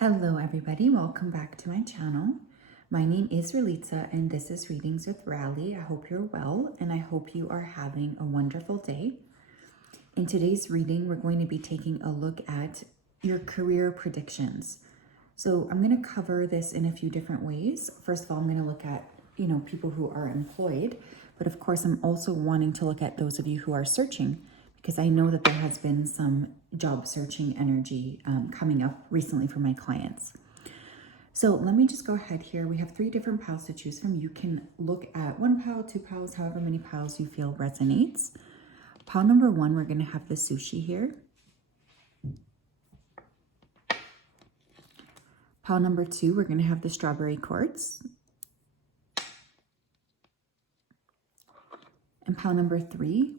Hello everybody, welcome back to my channel. My name is Relitza and this is Readings with Rali. I hope you're well and I hope you are having a wonderful day. In today's reading, we're going to be taking a look at your career predictions. So I'm going to cover this in a few different ways. First of all, I'm going to look at, people who are employed, but of course I'm also wanting to look at those of you who are searching, because I know that there has been some job searching energy coming up recently for my clients. So let me just go ahead here. We have 3 different piles to choose from. You can look at 1 pile, 2 piles, however many piles you feel resonates. Pile number 1, we're going to have the sushi here. Pile number 2, we're going to have the strawberry quartz. And pile number 3,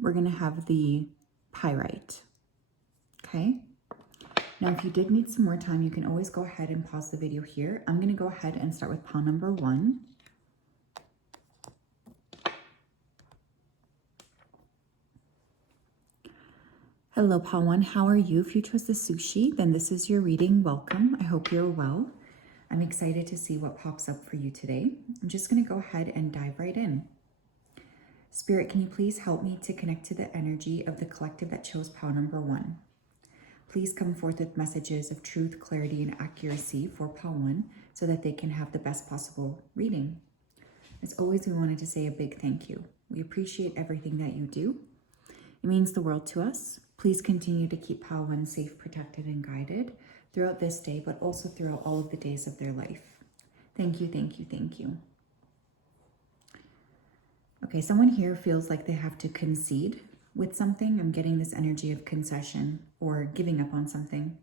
we're going to have the pyrite. Okay. Now, if you did need some more time, you can always go ahead and pause the video here. I'm going to go ahead and start with pile number 1. Hello, pile 1. How are you? If you chose the sushi, then this is your reading. Welcome. I hope you're well. I'm excited to see what pops up for you today. I'm just going to go ahead and dive right in. Spirit, can you please help me to connect to the energy of the collective that chose pile number 1? Please come forth with messages of truth, clarity, and accuracy for pile 1 so that they can have the best possible reading. As always, we wanted to say a big thank you. We appreciate everything that you do. It means the world to us. Please continue to keep pile 1 safe, protected, and guided throughout this day, but also throughout all of the days of their life. Thank you, thank you, thank you. Okay, someone here feels like they have to concede with something. I'm getting this energy of concession or giving up on something.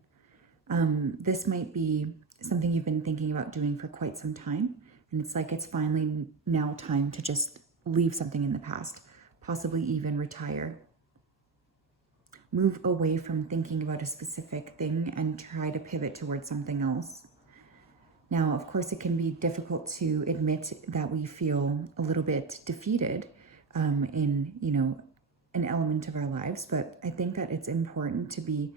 This might be something you've been thinking about doing for quite some time, and it's like it's finally now time to just leave something in the past, possibly even retire. Move away from thinking about a specific thing and try to pivot towards something else. Now, of course, it can be difficult to admit that we feel a little bit defeated in, an element of our lives, but I think that it's important to be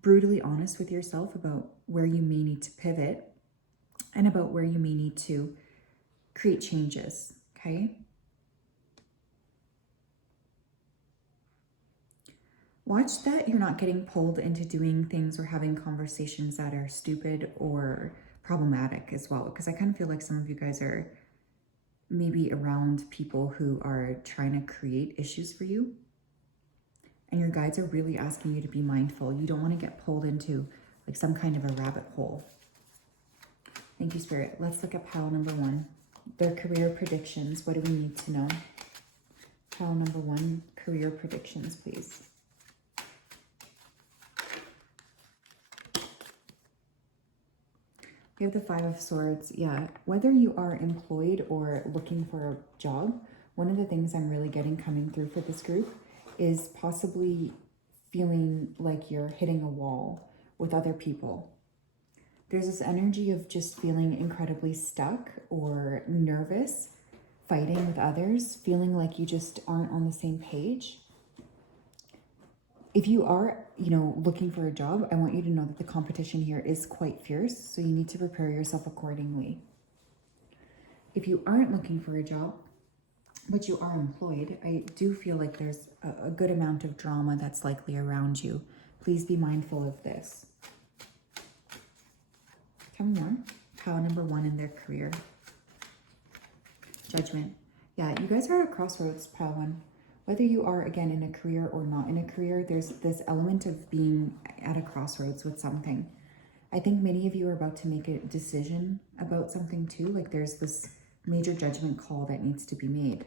brutally honest with yourself about where you may need to pivot and about where you may need to create changes, okay? Watch that you're not getting pulled into doing things or having conversations that are stupid or problematic as well, because I kind of feel like some of you guys are maybe around people who are trying to create issues for you, and your guides are really asking you to be mindful. You don't want to get pulled into like some kind of a rabbit hole. Thank you, Spirit. Let's look at pile number 1, their career predictions. What do we need to know? Pile number 1, career predictions, please. We have the 5 of Swords. Yeah, whether you are employed or looking for a job, one of the things I'm really getting coming through for this group is possibly feeling like you're hitting a wall with other people. There's this energy of just feeling incredibly stuck or nervous, fighting with others, feeling like you just aren't on the same page. If you are, looking for a job, I want you to know that the competition here is quite fierce, so you need to prepare yourself accordingly. If you aren't looking for a job, but you are employed, I do feel like there's a good amount of drama that's likely around you. Please be mindful of this. Tell me more. Pile number 1 in their career. Judgment. Yeah, you guys are at a crossroads, pile 1. Whether you are, again, in a career or not in a career, there's this element of being at a crossroads with something. I think many of you are about to make a decision about something too. Like there's this major judgment call that needs to be made.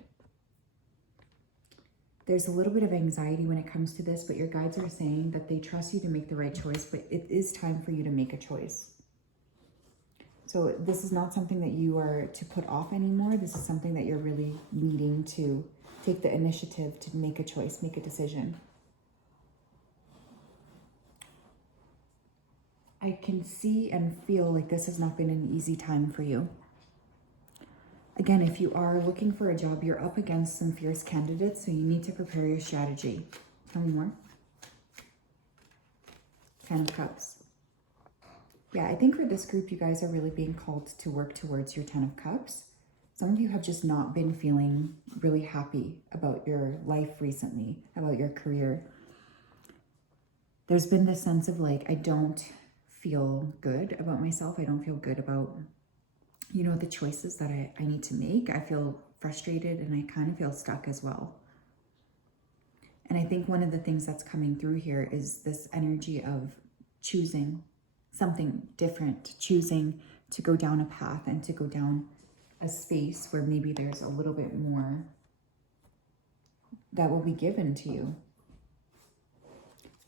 There's a little bit of anxiety when it comes to this, but your guides are saying that they trust you to make the right choice, but it is time for you to make a choice. So this is not something that you are to put off anymore. This is something that you're really needing to take the initiative to make a choice, make a decision. I can see and feel like this has not been an easy time for you. Again, if you are looking for a job, you're up against some fierce candidates, so you need to prepare your strategy. Tell me more. 10 of Cups. Yeah, I think for this group, you guys are really being called to work towards your 10 of Cups. Some of you have just not been feeling really happy about your life recently, about your career. There's been this sense of like, I don't feel good about myself. I don't feel good about, you know, the choices that I need to make. I feel frustrated and I kind of feel stuck as well. And I think one of the things that's coming through here is this energy of choosing something different, choosing to go down a path and to go down a space where maybe there's a little bit more that will be given to you.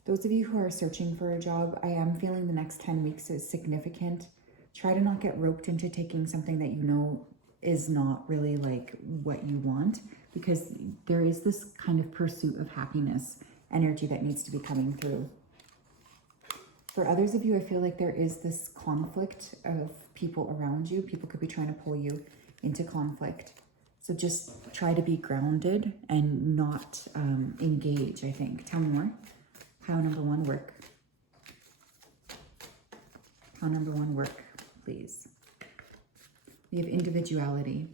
Those of you who are searching for a job, I am feeling the next 10 weeks is significant. Try to not get roped into taking something that you know is not really like what you want, because there is this kind of pursuit of happiness energy that needs to be coming through. For others of you, I feel like there is this conflict of people around you. People could be trying to pull you into conflict. So just try to be grounded and not engage, I think. Tell me more. Pile number one, work. Pile number one, work, please. We have individuality.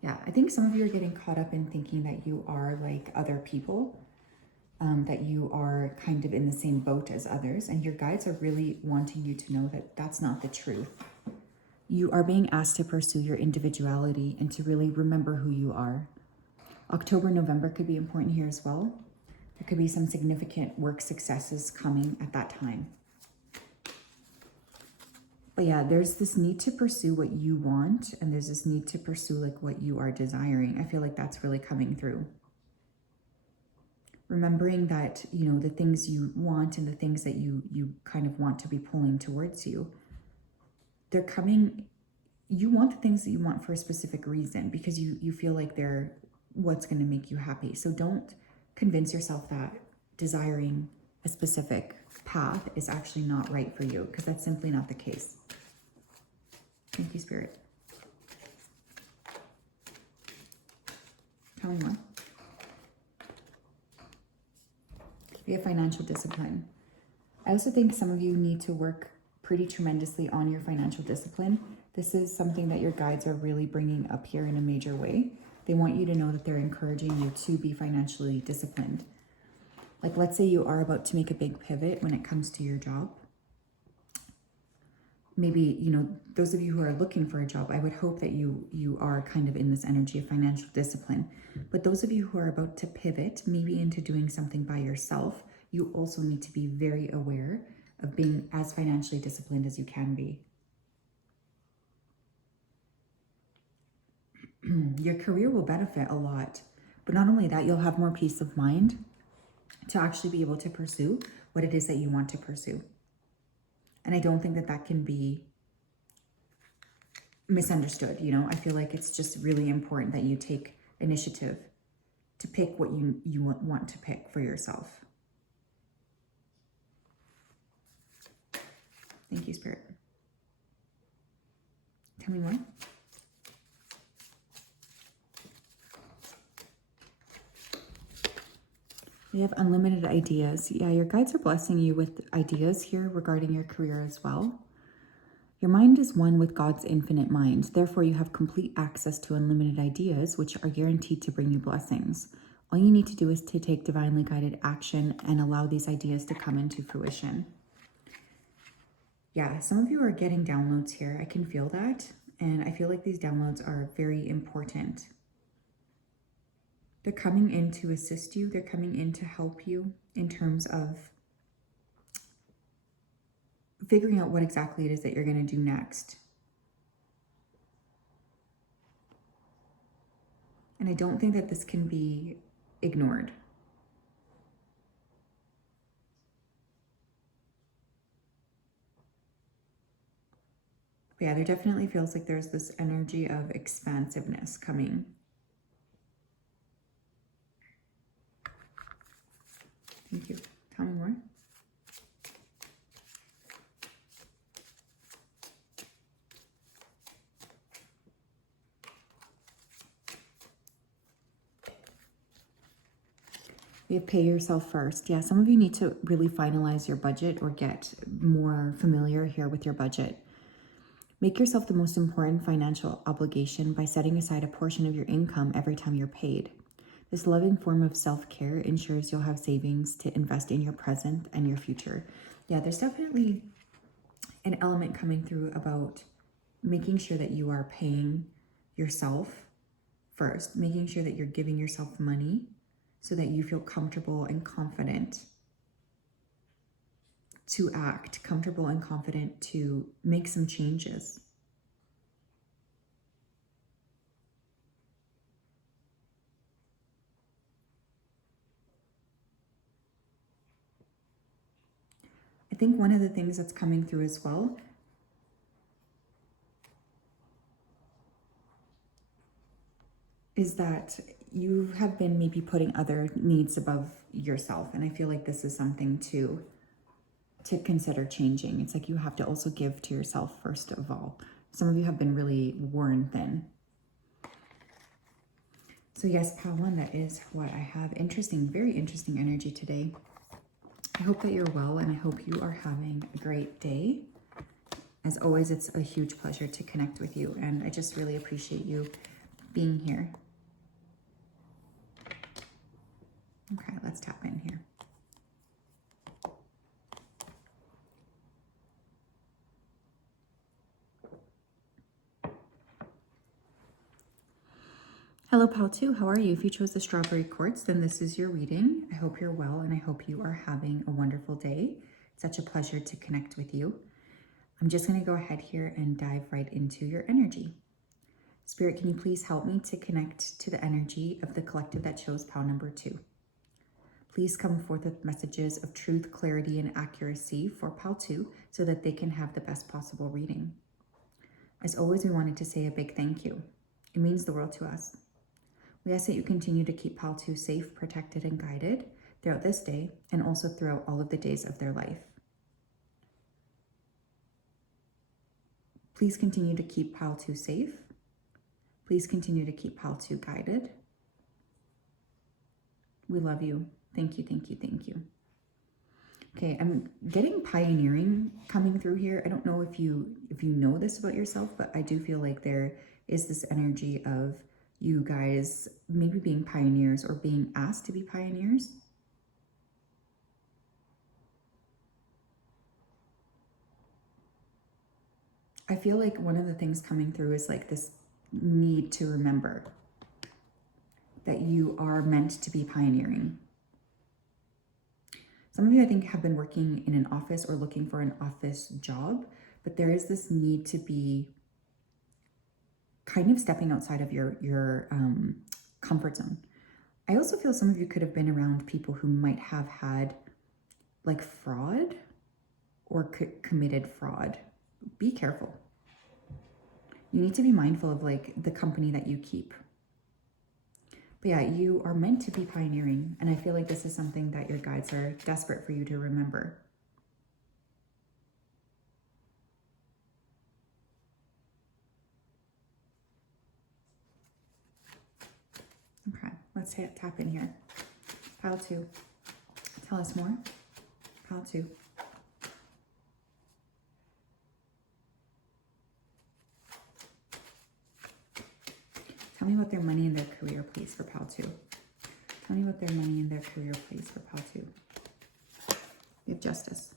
Yeah, I think some of you are getting caught up in thinking that you are like other people, that you are kind of in the same boat as others, and your guides are really wanting you to know that that's not the truth. You are being asked to pursue your individuality and to really remember who you are. October, November could be important here as well. There could be some significant work successes coming at that time. But yeah, there's this need to pursue what you want, and there's this need to pursue like what you are desiring. I feel like that's really coming through. Remembering that, you know, the things you want and the things that you kind of want to be pulling towards you, they're coming. You want the things that you want for a specific reason, because you feel like they're what's going to make you happy. So don't convince yourself that desiring a specific path is actually not right for you, because that's simply not the case. Thank you, Spirit. Tell me more. We have financial discipline. I also think some of you need to work pretty tremendously on your financial discipline. This is something that your guides are really bringing up here in a major way. They want you to know that they're encouraging you to be financially disciplined. Like, let's say you are about to make a big pivot when it comes to your job. Maybe, you know, those of you who are looking for a job, I would hope that you are kind of in this energy of financial discipline. But those of you who are about to pivot, maybe into doing something by yourself, you also need to be very aware of being as financially disciplined as you can be. Your career will benefit a lot, but not only that, you'll have more peace of mind to actually be able to pursue what it is that you want to pursue. And I don't think that that can be misunderstood. You know, I feel like it's just really important that you take initiative to pick what you want to pick for yourself. Thank you, Spirit. Tell me more. We have unlimited ideas. Yeah, your guides are blessing you with ideas here regarding your career as well. Your mind is one with God's infinite mind. Therefore, you have complete access to unlimited ideas, which are guaranteed to bring you blessings. All you need to do is to take divinely guided action and allow these ideas to come into fruition. Yeah, some of you are getting downloads here. I can feel that. And I feel like these downloads are very important. They're coming in to assist you. They're coming in to help you in terms of figuring out what exactly it is that you're going to do next. And I don't think that this can be ignored. But yeah, there definitely feels like there's this energy of expansiveness coming. Thank you. Tell me more. We You pay yourself first. Yeah, some of you need to really finalize your budget or get more familiar here with your budget. Make yourself the most important financial obligation by setting aside a portion of your income every time you're paid. This loving form of self-care ensures you'll have savings to invest in your present and your future. Yeah, there's definitely an element coming through about making sure that you are paying yourself first, making sure that you're giving yourself money so that you feel comfortable and confident to act, comfortable and confident to make some changes. I think one of the things that's coming through as well is that you have been maybe putting other needs above yourself. And I feel like this is something to consider changing. It's like you have to also give to yourself first of all. Some of you have been really worn thin. So yes, pile one, that is what I have. Interesting, very interesting energy today. I hope that you're well and I hope you are having a great day. As always, it's a huge pleasure to connect with you and I just really appreciate you being here. Okay, let's tap in here. Hello, Pal 2. How are you? If you chose the strawberry quartz, then this is your reading. I hope you're well and I hope you are having a wonderful day. It's such a pleasure to connect with you. I'm just going to go ahead here and dive right into your energy. Spirit, can you please help me to connect to the energy of the collective that chose Pal number 2? Please come forth with messages of truth, clarity, and accuracy for Pal 2 so that they can have the best possible reading. As always, we wanted to say a big thank you. It means the world to us. We ask that you continue to keep Pal 2 safe, protected, and guided throughout this day and also throughout all of the days of their life. Please continue to keep Pal 2 safe. Please continue to keep Pal 2 guided. We love you. Thank you, thank you, thank you. Okay, I'm getting pioneering coming through here. I don't know if you know this about yourself, but I do feel like there is this energy of you guys maybe being pioneers or being asked to be pioneers. I feel like one of the things coming through is like this need to remember that you are meant to be pioneering. Some of you, I think, have been working in an office or looking for an office job, but there is this need to be kind of stepping outside of your comfort zone. I also feel some of you could have been around people who might have had like fraud or committed fraud. Be careful. You need to be mindful of like the company that you keep. But yeah, you are meant to be pioneering. And I feel like this is something that your guides are desperate for you to remember. Okay, let's tap in here. Pile 2. Tell us more. Pile 2. Tell me what their money and their career, please, for Pal 2. Tell me what their money and their career, please, for Pal 2. We have Justice.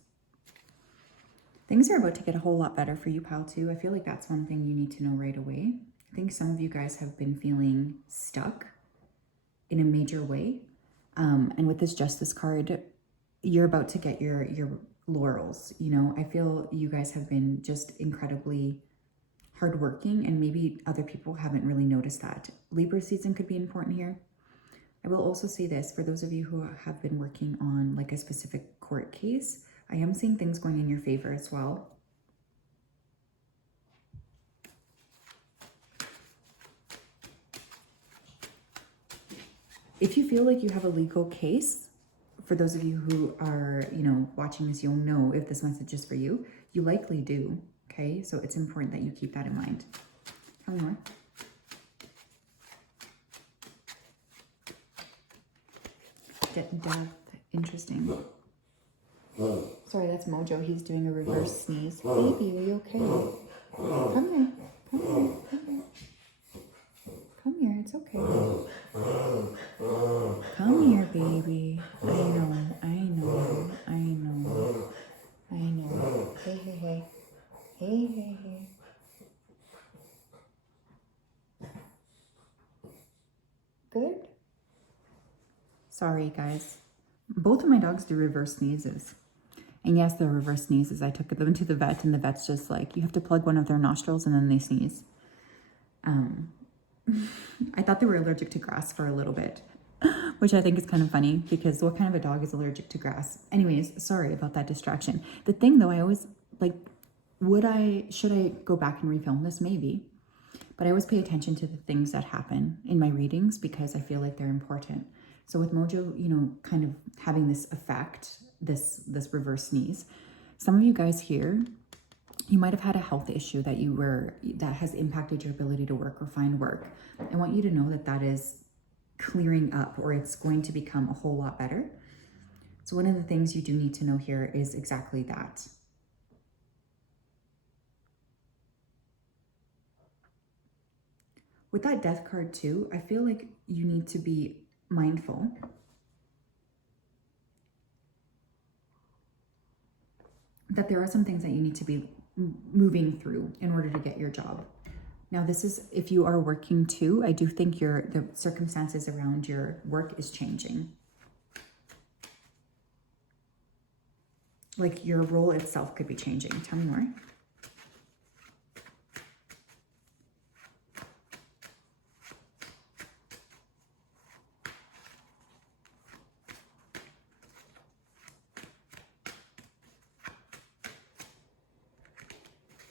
Things are about to get a whole lot better for you, Pal 2. I feel like that's one thing you need to know right away. I think some of you guys have been feeling stuck in a major way. And with this Justice card, you're about to get your laurels. You know, I feel you guys have been just incredibly hardworking, and maybe other people haven't really noticed that. Libra season could be important here. I will also say this, for those of you who have been working on like a specific court case, I am seeing things going in your favor as well. If you feel like you have a legal case, for those of you who are, you know, watching this, you'll know if this message is for you. You likely do. Okay, so it's important that you keep that in mind. Tell me more. Death. Interesting. Sorry, that's Mojo. He's doing a reverse sneeze. Baby, are you okay? Come here. Come here. Come here. Come here. It's okay. Come here, baby. I know. I know. I know. I know. Hey, hey, hey. Hey, hey, hey. Good. Sorry, guys. Both of my dogs do reverse sneezes. And yes, they're reverse sneezes. I took them to the vet, and the vet's just like, you have to plug one of their nostrils and then they sneeze. I thought they were allergic to grass for a little bit, which I think is kind of funny because what kind of a dog is allergic to grass? Anyways, sorry about that distraction. The thing though, I always like, should I go back and refilm this? Maybe. But I always pay attention to the things that happen in my readings because I feel like they're important. So with Mojo, you know, kind of having this effect, this reverse sneeze, some of you guys here, you might have had a health issue that has impacted your ability to work or find work. I want you to know that that is clearing up, or it's going to become a whole lot better. So one of the things you do need to know here is exactly that. With that death card too, I feel like you need to be mindful that there are some things that you need to be moving through in order to get your job. Now, this is if you are working too. I do think the circumstances around your work is changing. Like your role itself could be changing. Tell me more.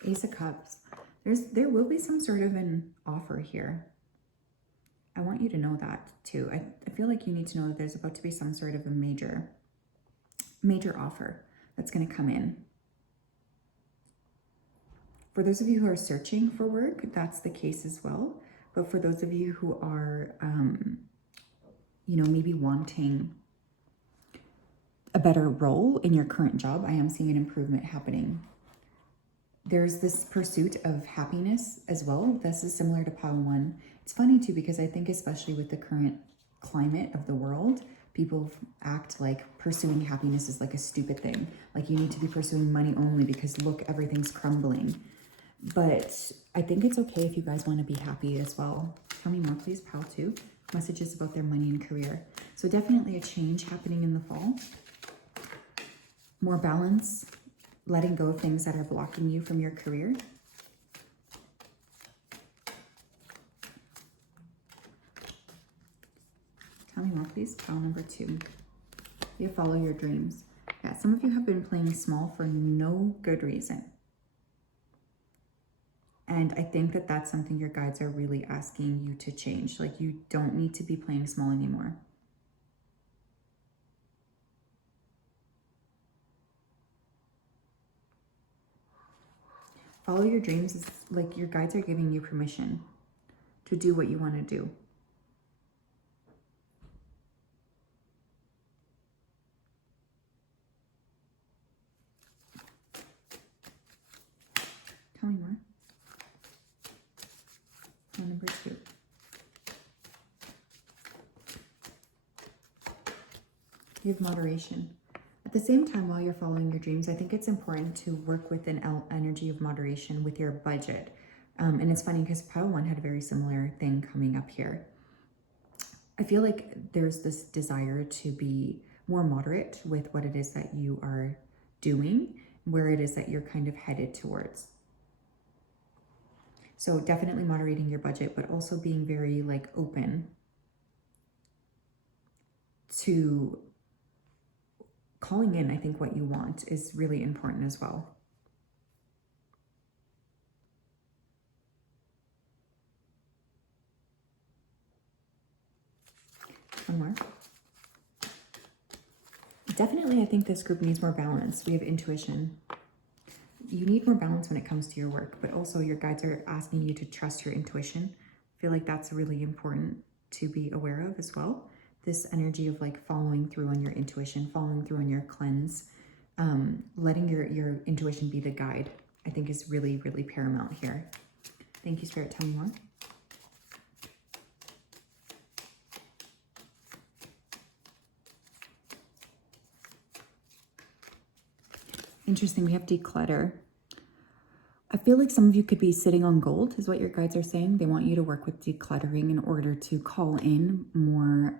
Ace of Cups. There will be some sort of an offer here. I want you to know that too. I feel like you need to know that there's about to be some sort of a major offer that's going to come in. For those of you who are searching for work, that's the case as well. But for those of you who are, you know, maybe wanting a better role in your current job, I am seeing an improvement happening. There's this pursuit of happiness as well. This is similar to Pile 1. It's funny too, because I think especially with the current climate of the world, people act like pursuing happiness is like a stupid thing. Like you need to be pursuing money only because look, everything's crumbling. But I think it's okay if you guys want to be happy as well. Tell me more, please, Pile 2. Messages about their money and career. So definitely a change happening in the fall. More balance. Letting go of things that are blocking you from your career. Tell me more, please. Pile number 2. You follow your dreams. Yeah, some of you have been playing small for no good reason. And I think that that's something your guides are really asking you to change. Like you don't need to be playing small anymore. Follow your dreams is like your guides are giving you permission to do what you want to do. Tell me more. Number 2. You have moderation. At the same time, while you're following your dreams, I think it's important to work with an energy of moderation with your budget. And it's funny because Pile 1 had a very similar thing coming up here. I feel like there's this desire to be more moderate with what it is that you are doing, where it is that you're kind of headed towards. So definitely moderating your budget, but also being very like open to calling in, I think, what you want is really important as well. One more. Definitely, I think this group needs more balance. We have intuition. You need more balance when it comes to your work, but also your guides are asking you to trust your intuition. I feel like that's really important to be aware of as well. this energy of like following through on your intuition, following through on your cleanse, letting your intuition be the guide, I think is really, really paramount here. Thank you, Spirit. Tell me more. Interesting. We have declutter. I feel like some of you could be sitting on gold is what your guides are saying. They want you to work with decluttering in order to call in more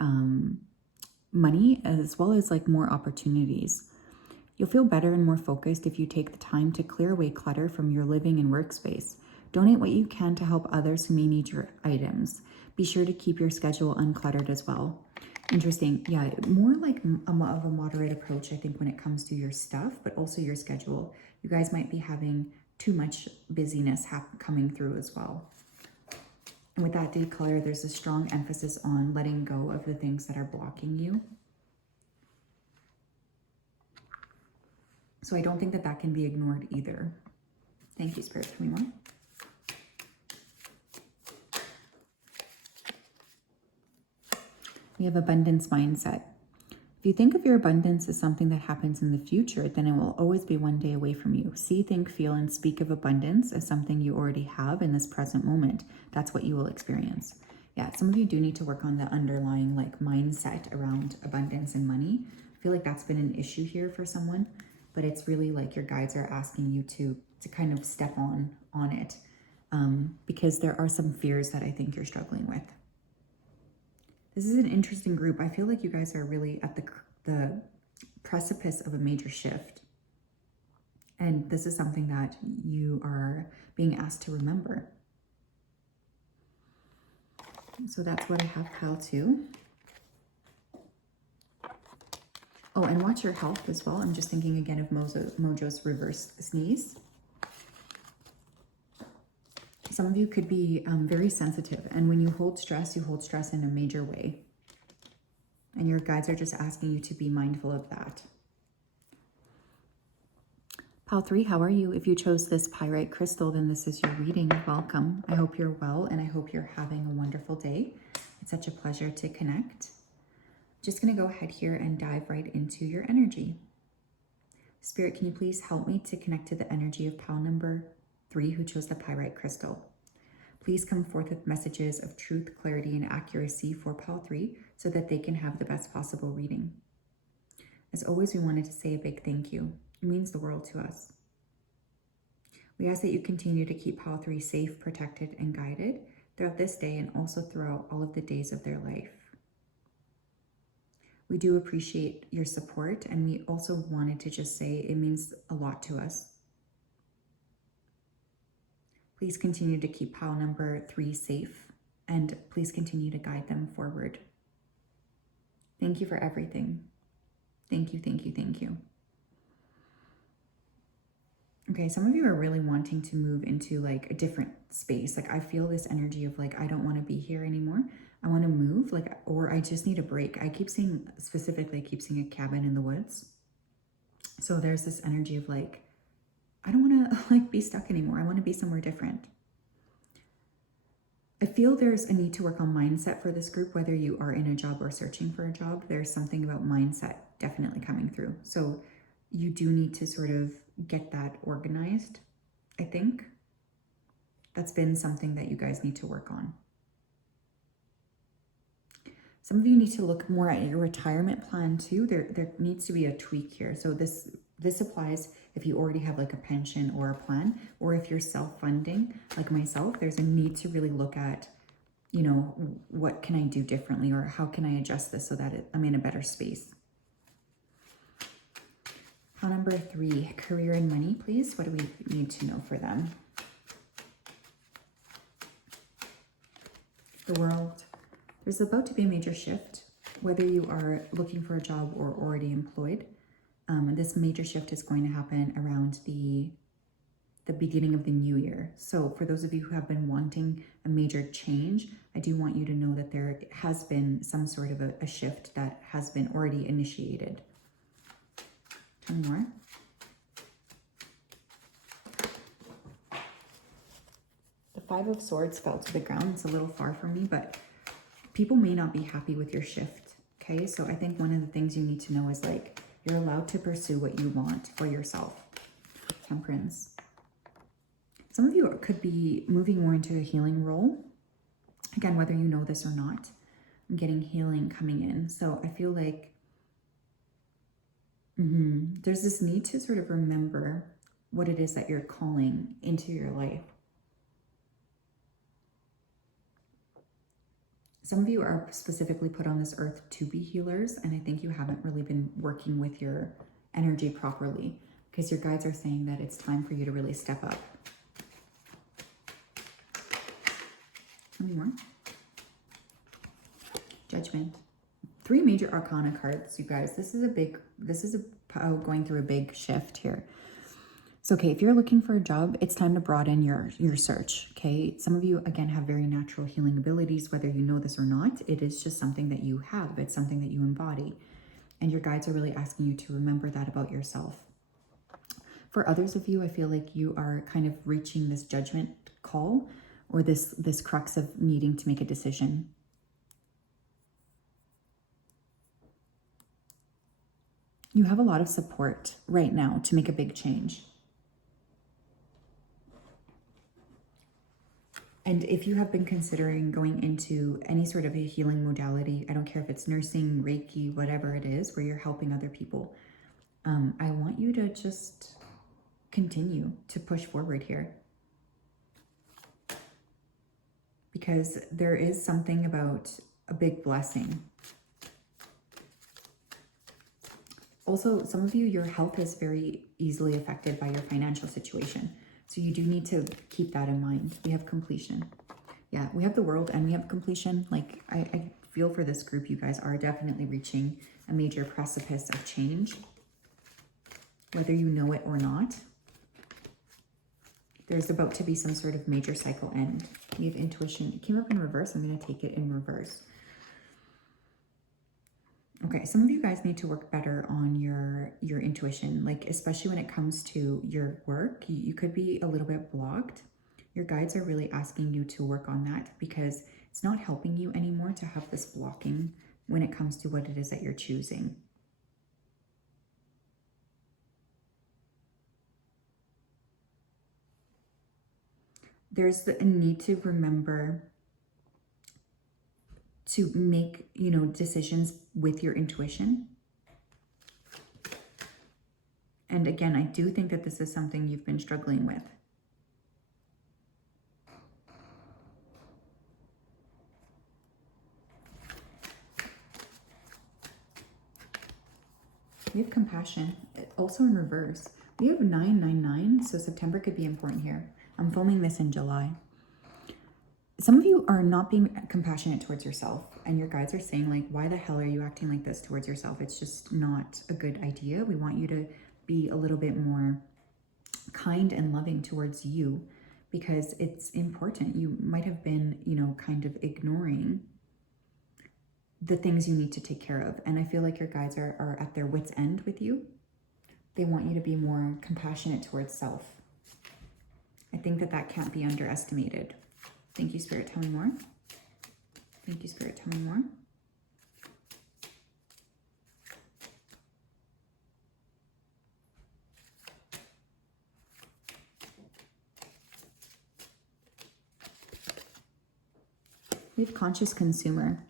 money, as well as like more opportunities. You'll feel better and more focused if you take the time to clear away clutter from your living and workspace. Donate what you can to help others who may need your items. Be sure to keep your schedule uncluttered as well. Interesting. Yeah, more like of a moderate approach, I think, when it comes to your stuff, but also your schedule. You guys might be having too much busyness coming through as well. And with that declutter, there's a strong emphasis on letting go of the things that are blocking you. So I don't think that that can be ignored either. Thank you, Spirit. Tell me more. We have abundance mindset. If you think of your abundance as something that happens in the future, then it will always be one day away from you. See, think, feel, and speak of abundance as something you already have in this present moment. That's what you will experience. Yeah, some of you do need to work on the underlying like mindset around abundance and money. I feel like that's been an issue here for someone, but it's really like your guides are asking you to kind of step on it because there are some fears that I think you're struggling with. This is an interesting group. I feel like you guys are really at the precipice of a major shift. And this is something that you are being asked to remember. So that's what I have piled too. Oh, and watch your health as well. I'm just thinking again of Mojo's reverse sneeze. Some of you could be very sensitive, and when you hold stress in a major way. And your guides are just asking you to be mindful of that. Pile 3, how are you? If you chose this pyrite crystal, then this is your reading. Welcome. I hope you're well, and I hope you're having a wonderful day. It's such a pleasure to connect. Just going to go ahead here and dive right into your energy. Spirit, can you please help me to connect to the energy of pile number 3 who chose the pyrite crystal? Please come forth with messages of truth, clarity, and accuracy for pile 3 so that they can have the best possible reading. As always, we wanted to say a big thank you. It means the world to us. We ask that you continue to keep pile 3 safe, protected, and guided throughout this day and also throughout all of the days of their life. We do appreciate your support, and we also wanted to just say it means a lot to us. Please continue to keep pile number 3 safe, and please continue to guide them forward. Thank you for everything. Thank you, thank you, thank you. Okay, some of you are really wanting to move into like a different space. Like I feel this energy of like, I don't want to be here anymore. I want to move, like, or I just need a break. I keep seeing, specifically, I keep seeing a cabin in the woods. So there's this energy of like, I don't want to like be stuck anymore. I want to be somewhere different. I feel there's a need to work on mindset for this group, whether you are in a job or searching for a job. There's something about mindset definitely coming through. So you do need to sort of get that organized, I think. That's been something that you guys need to work on. Some of you need to look more at your retirement plan too. There needs to be a tweak here. So this applies if you already have like a pension or a plan, or if you're self-funding like myself, there's a need to really look at, you know, what can I do differently, or how can I adjust this so that I'm in a better space. Pile number 3, career and money, please. What do we need to know for them? The world. There's about to be a major shift, whether you are looking for a job or already employed. This major shift is going to happen around the beginning of the new year. So for those of you who have been wanting a major change, I do want you to know that there has been some sort of a shift that has been already initiated. 10 more. The 5 of Swords fell to the ground. It's a little far from me, but people may not be happy with your shift, Okay, so I think one of the things you need to know is like, you're allowed to pursue what you want for yourself. Temperance. Some of you could be moving more into a healing role. Again, whether you know this or not, I'm getting healing coming in. So I feel like there's this need to sort of remember what it is that you're calling into your life. Some of you are specifically put on this earth to be healers, and I think you haven't really been working with your energy properly, because your guides are saying that it's time for you to really step up. Any more? Judgment. 3 major arcana cards, you guys. This is going through a big shift here. So, okay, if you're looking for a job, it's time to broaden your search, okay? Some of you, again, have very natural healing abilities, whether you know this or not. It is just something that you have. It's something that you embody. And your guides are really asking you to remember that about yourself. For others of you, I feel like you are kind of reaching this judgment call, or this crux of needing to make a decision. You have a lot of support right now to make a big change. And if you have been considering going into any sort of a healing modality, I don't care if it's nursing, Reiki, whatever it is, where you're helping other people, I want you to just continue to push forward here. Because there is something about a big blessing. Also, some of you, your health is very easily affected by your financial situation. So you do need to keep that in mind. We have completion. Yeah, we have the world and we have completion. Like, I feel for this group, you guys are definitely reaching a major precipice of change, whether you know it or not. There's about to be some sort of major cycle end. We have intuition. It came up in reverse. I'm going to take it in reverse. Okay, some of you guys need to work better on your intuition, like especially when it comes to your work. You could be a little bit blocked. Your guides are really asking you to work on that, because it's not helping you anymore to have this blocking when it comes to what it is that you're choosing. There's a need to remember to make, decisions with your intuition. And again, I do think that this is something you've been struggling with. We have compassion, also in reverse. We have 999, so September could be important here. I'm filming this in July. Some of you are not being compassionate towards yourself, and your guides are saying, like, why the hell are you acting like this towards yourself? It's just not a good idea. We want you to be a little bit more kind and loving towards you, because it's important. You might have been, kind of ignoring the things you need to take care of. And I feel like your guides are at their wits' end with you. They want you to be more compassionate towards self. I think that can't be underestimated. Thank you, Spirit. Tell me more. Thank you, Spirit. Tell me more. We have conscious consumer.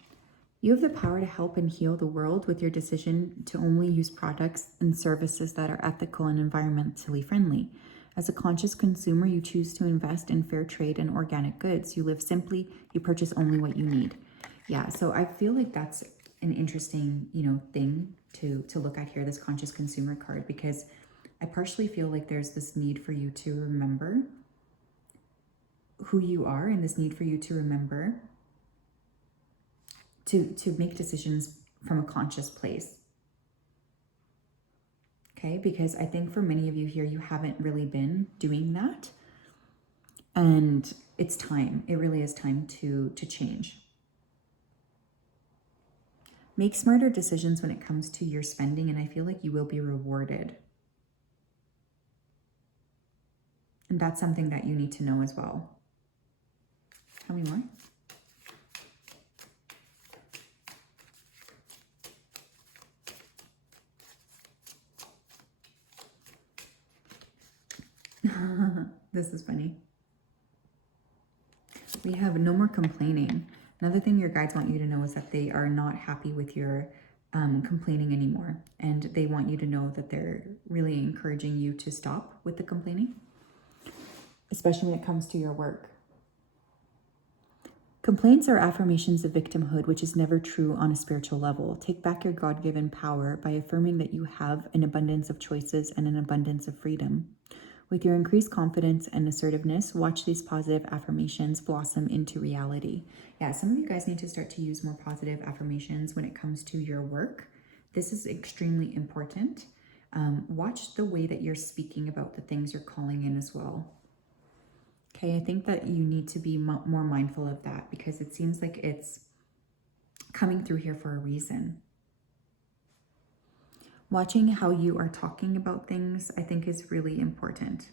You have the power to help and heal the world with your decision to only use products and services that are ethical and environmentally friendly. As a conscious consumer, you choose to invest in fair trade and organic goods. You live simply, you purchase only what you need. Yeah, so I feel like that's an interesting, thing to look at here, this conscious consumer card, because I partially feel like there's this need for you to remember who you are, and this need for you to remember to make decisions from a conscious place. Okay, because I think for many of you here, you haven't really been doing that. And it's time. It really is time to change. Make smarter decisions when it comes to your spending, and I feel like you will be rewarded. And that's something that you need to know as well. Tell me more. This is funny. We have no more complaining. Another thing your guides want you to know is that they are not happy with your complaining anymore. And they want you to know that they're really encouraging you to stop with the complaining, especially when it comes to your work. Complaints are affirmations of victimhood, which is never true on a spiritual level. Take back your God-given power by affirming that you have an abundance of choices and an abundance of freedom. With your increased confidence and assertiveness, watch these positive affirmations blossom into reality. Yeah, some of you guys need to start to use more positive affirmations when it comes to your work. This is extremely important. Watch the way that you're speaking about the things you're calling in as well. Okay, I think that you need to be more mindful of that because it seems like it's coming through here for a reason. Watching how you are talking about things, I think, is really important.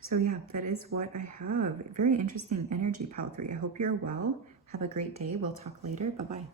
So yeah, that is what I have. Very interesting energy, Pile 3. I hope you're well. Have a great day. We'll talk later. Bye-bye.